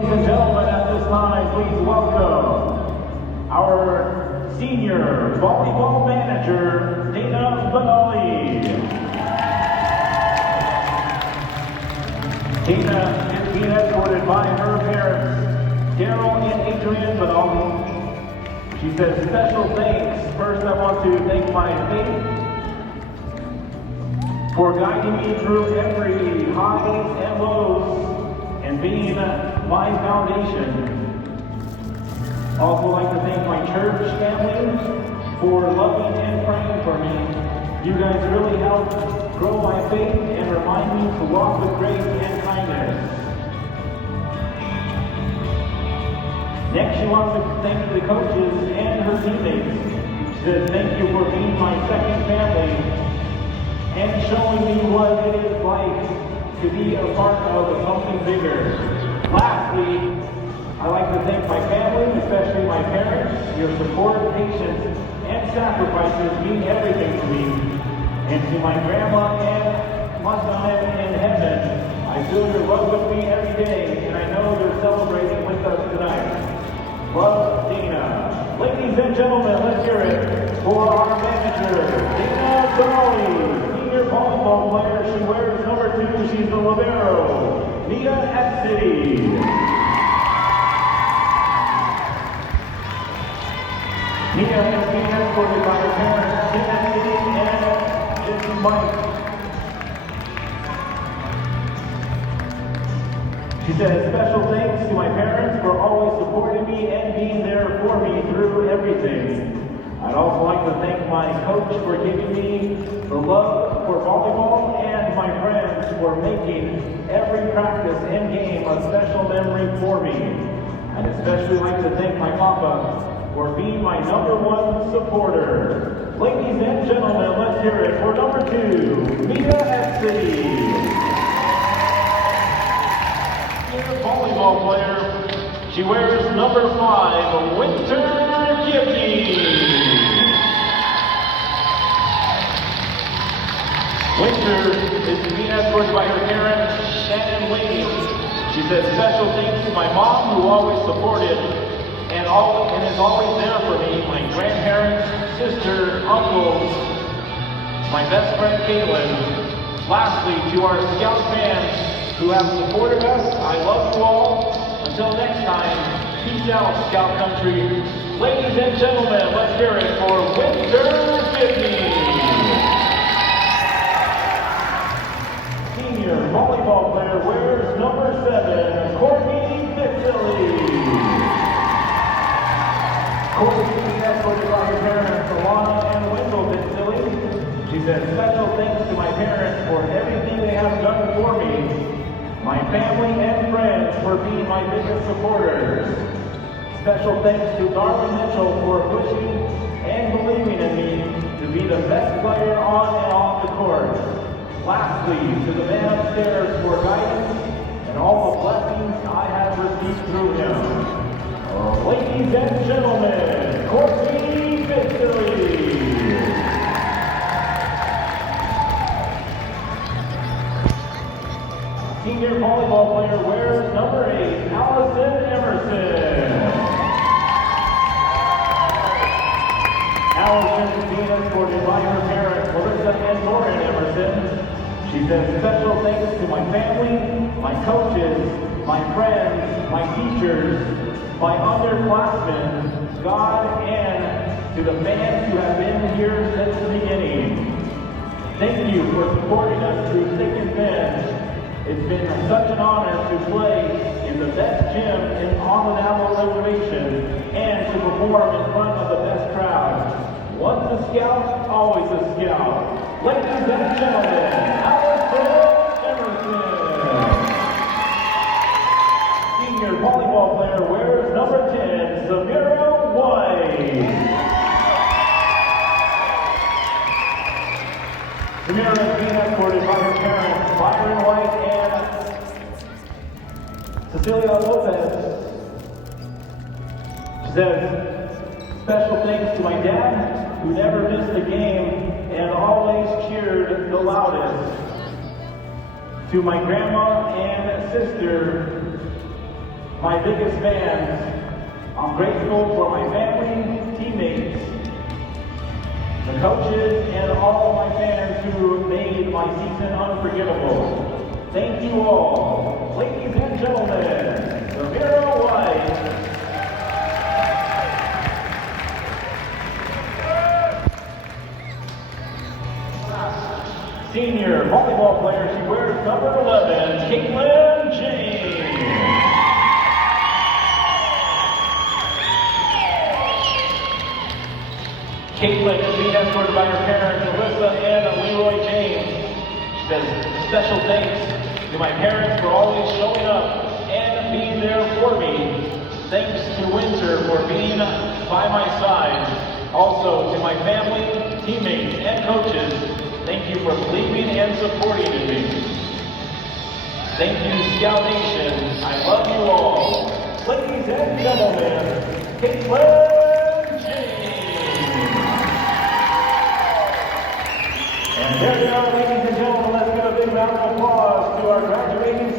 Ladies and gentlemen, at this time, please welcome our senior volleyball manager, Dana Benali. Dana is being escorted by her parents, Daryl and Adrian Benali. She says special thanks. First, I want to thank my faith for guiding me through every highs and lows and being my foundation. Also like to thank my church family for loving and praying for me. You guys really helped grow my faith and remind me to walk with grace and kindness. Next, she wants to thank the coaches and her teammates. She says, thank you for being my second family and showing me what it is like to be a part of something bigger. Lastly, I like to thank my family, especially my parents. Your support, patience, and sacrifices mean everything to me. And to my grandma and Mother in heaven, I feel your love with me every day, and I know you're celebrating with us tonight. Love, Dana. Ladies and gentlemen, let's hear it for our manager, Dana Benali. Senior volleyball player, she wears number 2, she's the libero, Mia Epsity. Mia is being escorted by her parents, Kim Epsity and Gipson Mike. She says, special thanks to my parents for always supporting me and being there for me through everything. I'd also like to thank my coach for giving me the love for volleyball and my friends for making every practice and game a special memory for me. I'd especially like to thank my papa for being my #1 supporter. Ladies and gentlemen, let's hear it for number 2, Mia Epsity. Volleyball player, she wears number 5, Winter Gipson. Winter is being escorted by her parents, Shannon and Lady. She says special thanks to my mom who always supported and is always there for me, my grandparents, sister, uncles, my best friend Caitlin. Lastly, to our Scout fans who have supported us, I love you all. Until next time, peace out, Scout Country. Ladies and gentlemen, let's hear it for Winter Gipson. Senior volleyball player wears number 7, Courtney Fitzgerald. Courtney is escorted by her parents, Alana and Wendell Fitzgerald. She says special thanks to my parents for everything they have done for me. My family and friends for being my biggest supporters. Special thanks to Darwin Mitchell for pushing and believing in me to be the best player on and off the court. Lastly, to the man upstairs for guidance and all the blessings I have received through him. Ladies and gentlemen, Courtney Fitzgerald. Senior volleyball player wears number 8, Alison Emerson. Alison is being escorted by her parents, Melissa and Lauren Emerson. She says special thanks to my family, my coaches, my friends, my teachers, my underclassmen, God, and to the fans who have been here since the beginning. Thank you for supporting us through thick and thin. It's been such an honor to play in the best gym on the Naval Reservation and to perform in front of the best crowd. Once a scout, always a scout. Ladies and gentlemen, Alison Emerson. Senior volleyball player wears number 10, Sameera White. Sameera is being escorted by her parents, Byron White and Cecilia Lopez. She says, special thanks to my dad, who never missed a game and always cheered the loudest. To my grandma and sister, my biggest fans. I'm grateful for my family, teammates, the coaches, and all my fans who made my season unforgettable. Thank you all. Ladies and gentlemen, Sameera White. Senior volleyball player, she wears number 11, Caitlin James. Caitlin is being escorted by her parents, Alyssa and Leroy James. She says, special thanks to my parents for always showing up and being there for me. Thanks to Winter for being by my side. Also to my family, teammates, and coaches. Thank you for believing and supporting in me. Thank you, Scout Nation. I love you all. Ladies and gentlemen, Caitlin James. And there you are, ladies and gentlemen. Let's give a big round of applause to our graduating